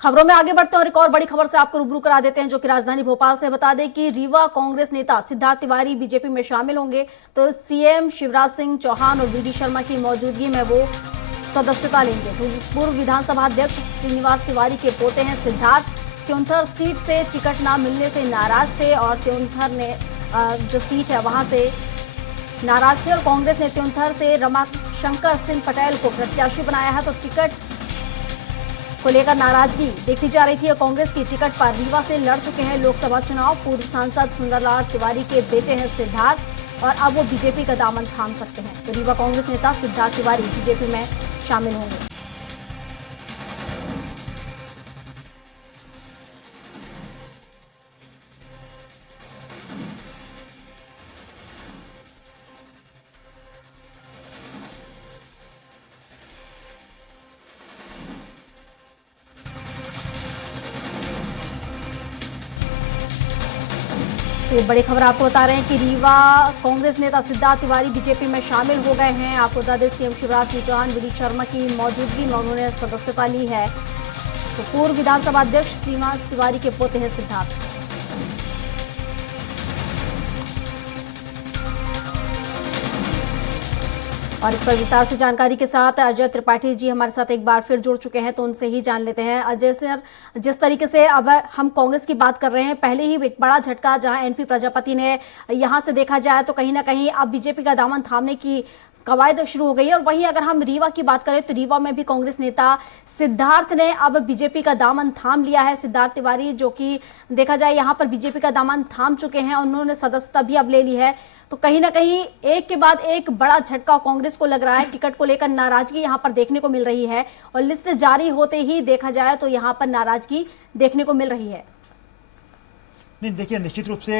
खबरों में आगे बढ़ते हैं और एक और बड़ी खबर से आपको रूबरू करा देते हैं, जो कि राजधानी भोपाल से। बता दें कि रीवा कांग्रेस नेता सिद्धार्थ तिवारी बीजेपी में शामिल होंगे, तो सीएम शिवराज सिंह चौहान और वीडी शर्मा की मौजूदगी में वो सदस्यता लेंगे। तो पूर्व विधानसभा अध्यक्ष श्रीनिवास तिवारी के पोते हैं सिद्धार्थ। त्योंथर सीट से टिकट न मिलने से नाराज थे और त्योंथर ने जो सीट है वहां से नाराज थे और कांग्रेस ने त्योंथर से रमाशंकर सिंह पटेल को प्रत्याशी बनाया है। तो टिकट को लेकर नाराजगी देखी जा रही थी और कांग्रेस की टिकट पर रीवा से लड़ चुके हैं लोकसभा चुनाव पूर्व सांसद सुंदरलाल तिवारी के बेटे हैं सिद्धार्थ, और अब वो बीजेपी का दामन थाम सकते हैं। तो रीवा कांग्रेस नेता सिद्धार्थ तिवारी बीजेपी में शामिल होंगे। तो बड़ी खबर आपको बता रहे हैं कि रीवा कांग्रेस नेता सिद्धार्थ तिवारी बीजेपी में शामिल हो गए हैं। आपको बता दें सीएम शिवराज सिंह चौहान वीडी शर्मा की मौजूदगी में उन्होंने सदस्यता ली है। तो पूर्व विधानसभा अध्यक्ष श्रीनिवास तिवारी के पोते हैं सिद्धार्थ। और इस पर विस्तार से जानकारी के साथ अजय त्रिपाठी जी हमारे साथ एक बार फिर जुड़ चुके हैं, तो उनसे ही जान लेते हैं। अजय सर, जिस तरीके से अब हम कांग्रेस की बात कर रहे हैं, पहले ही एक बड़ा झटका जहां एनपी प्रजापति ने यहां से देखा जाए तो कहीं ना कहीं अब बीजेपी का दामन थामने की कवायद शुरू हो गई है। और वहीं अगर हम रीवा की बात करें तो रीवा में भी कांग्रेस नेता सिद्धार्थ ने अब बीजेपी का दामन थाम लिया है। सिद्धार्थ तिवारी जो कि देखा जाए यहां पर बीजेपी का दामन थाम चुके हैं, उन्होंने सदस्यता भी अब ले ली है। तो कहीं ना कहीं एक के बाद एक बड़ा झटका कांग्रेस को लग रहा है। टिकट को लेकर नाराजगी यहां पर देखने को मिल रही है और लिस्ट जारी होते ही देखा जाए तो यहां पर नाराजगी देखने को मिल रही है। नहीं, देखिए, निश्चित रूप से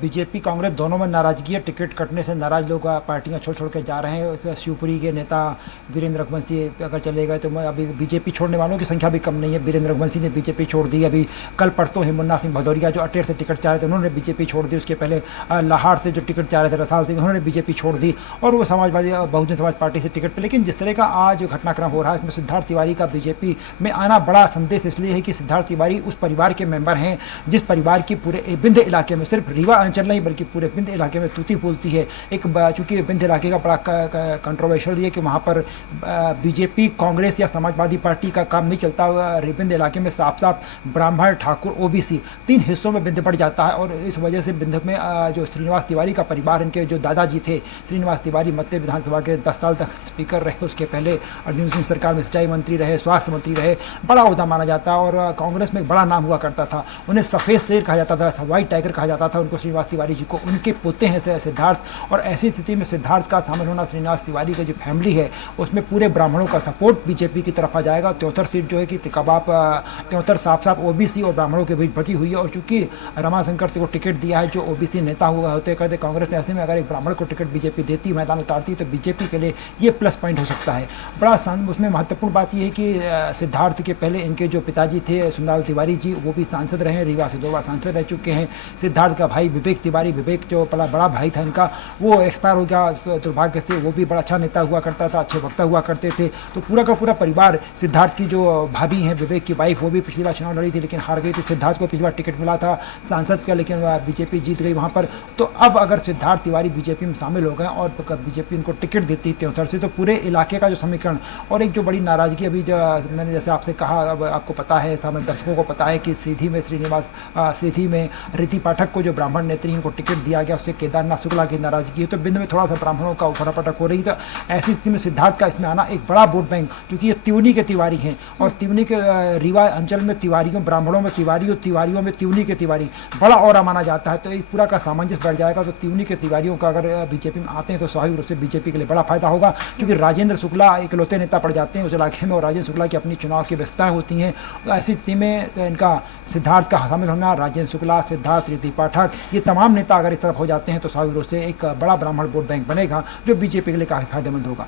बीजेपी कांग्रेस दोनों में नाराजगी है। टिकट कटने से नाराज लोग पार्टियां छोड़ छोड़ के जा रहे हैं। शिवपुरी के नेता वीरेंद्र रघुवंशी अगर चले गए तो अभी बीजेपी छोड़ने वालों की संख्या भी कम नहीं है। वीरेंद्र रघुवंशी ने बीजेपी छोड़ दी। अभी कल परसों ही मुन्ना सिंह भदौरिया जो अटेर से टिकट चाह रहे थे उन्होंने बीजेपी छोड़ दी। उसके पहले लाहौर से जो टिकट चाह रहे थे रसाल सिंह, उन्होंने बीजेपी छोड़ दी और वो समाजवादी बहुजन समाज पार्टी से टिकट पर। लेकिन जिस तरह का आज घटनाक्रम हो रहा है इसमें सिद्धार्थ तिवारी का बीजेपी में आना बड़ा संदेश इसलिए है कि सिद्धार्थ तिवारी उस परिवार के मेंबर हैं जिस परिवार की पूरे विंध्य इलाके में, सिर्फ रीवा अंचल नहीं बल्कि पूरे विंध्य इलाके में तूती फूलती है। एक चूंकि विंध्य इलाके का बड़ा कंट्रोवर्शियल ये कि वहाँ पर बीजेपी कांग्रेस या समाजवादी पार्टी का काम नहीं चलता। विंध्य इलाके में साफ साफ ब्राह्मण, ठाकुर, ओबीसी तीन हिस्सों में विंध्य बढ़ जाता है और इस वजह से विंध्य में जो श्रीनिवास तिवारी का परिवार, इनके जो दादाजी थे श्रीनिवास तिवारी मध्य विधानसभा के 10 साल तक स्पीकर रहे, उसके पहले अर्जुन सिंह सरकार में सिंचाई मंत्री रहे, स्वास्थ्य मंत्री रहे, बड़ा ओहदा माना जाता और कांग्रेस में एक बड़ा नाम हुआ करता था। उन्हें सफ़ेद शेर कहा जाता था, व्हाइट टाइगर कहा जाता था उनको, श्रीनिवास तिवारी जी को। उनके पोते हैं सिद्धार्थ, और ऐसी स्थिति में सिद्धार्थ का शामिल होना, श्रीनिवास तिवारी की जो फैमिली है उसमें पूरे ब्राह्मणों का सपोर्ट बीजेपी की तरफ आ जाएगा। त्योंथर सीट जो है कि कबाब त्योंथर साफ साफ ओबीसी और ब्राह्मणों के बीच बटी हुई है और चूंकि रमाशंकर को टिकट दिया है जो ओबीसी नेता हुआ होते करते कांग्रेस ने, ऐसे में अगर एक ब्राह्मण को टिकट बीजेपी देती, मैदान उतारती, तो बीजेपी के लिए ये प्लस पॉइंट हो सकता है। बड़ा उसमें महत्वपूर्ण बात यह है कि सिद्धार्थ के पहले इनके जो पिताजी थे सुंदरलाल तिवारी जी, वो भी सांसद रहे, रीवा से 2 बार सांसद रह चुके हैं। सिद्धार्थ का भाई विवेक तिवारी, विवेक जो बड़ा भाई था इनका, वो एक्सपायर हो गया दुर्भाग्य से। वो भी बड़ा अच्छा नेता हुआ करता था, अच्छे वक्ता हुआ करते थे। तो पूरा का पूरा परिवार, सिद्धार्थ की जो भाभी हैं विवेक की वाइफ, वो भी पिछली बार चुनाव लड़ी थी लेकिन हार गई थी। सिद्धार्थ को पिछली बार टिकट मिला था सांसद का, लेकिन बीजेपी जीत गई वहाँ पर। तो अब अगर सिद्धार्थ तिवारी बीजेपी में शामिल हो गए और बीजेपी उनको टिकट देती त्योंथर से, तो पूरे इलाके का जो समीकरण और एक जो बड़ी नाराजगी अभी जो मैंने जैसे आपसे कहा, अब आपको पता है, दर्शकों को पता है कि सीधी में रीति पाठक को जो ब्राह्मण नेत्री इनको टिकट दिया गया, उससे केदारनाथ शुक्ला की नाराजगी है। तो बिंद में थोड़ा सा ब्राह्मणों का उफरापटक हो रही था। ऐसी स्थिति में सिद्धार्थ का इसमें आना एक बड़ा वोट बैंक, क्योंकि ये तिवनी के तिवारी हैं और तिवनी के रीवा अंचल में तिवारियों, ब्राह्मणों में तिवारी और तिवारियों में तिवनी के तिवारी बड़ा और माना जाता है। तो एक पूरा का सामंजस्य बढ़ जाएगा। तो तिवनी के तिवारियों का अगर बीजेपी में आते हैं तो स्वाभाविक रूप से बीजेपी के लिए बड़ा फायदा होगा, क्योंकि राजेंद्र शुक्ला इकलौते नेता पड़ जाते हैं उस इलाके में और राजेंद्र शुक्ला की अपनी चुनाव की व्यवस्थाएं होती हैं। तो ऐसी स्थिति में इनका सिद्धार्थ का शामिल होना, राजेंद्र शुक्ला, सिद्धार्थ, रीति पाठक, ये तमाम नेता अगर इस तरफ हो जाते हैं तो स्वाभाविक रूप से एक बड़ा ब्राह्मण वोट बैंक बनेगा जो बीजेपी के लिए काफी फायदेमंद होगा।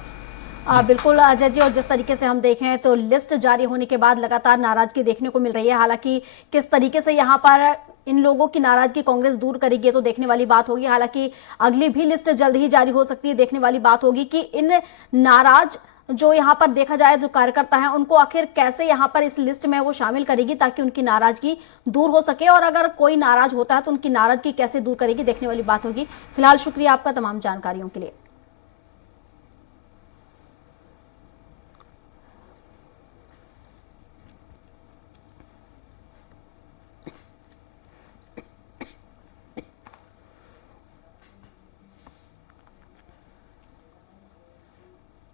बिल्कुल अजय जी, और जिस तरीके से हम देखें तो लिस्ट जारी होने के बाद लगातार नाराजगी देखने को मिल रही है। हालांकि किस तरीके से यहाँ पर इन लोगों की नाराजगी कांग्रेस दूर करेगी तो देखने वाली बात होगी। हालांकि अगली भी लिस्ट जल्द ही जारी हो सकती है, देखने वाली बात होगी कि इन नाराज जो यहाँ पर देखा जाए जो कार्यकर्ता हैं उनको आखिर कैसे यहाँ पर इस लिस्ट में वो शामिल करेगी ताकि उनकी नाराजगी दूर हो सके, और अगर कोई नाराज होता है तो उनकी नाराजगी कैसे दूर करेगी देखने वाली बात होगी। फिलहाल शुक्रिया आपका तमाम जानकारियों के लिए।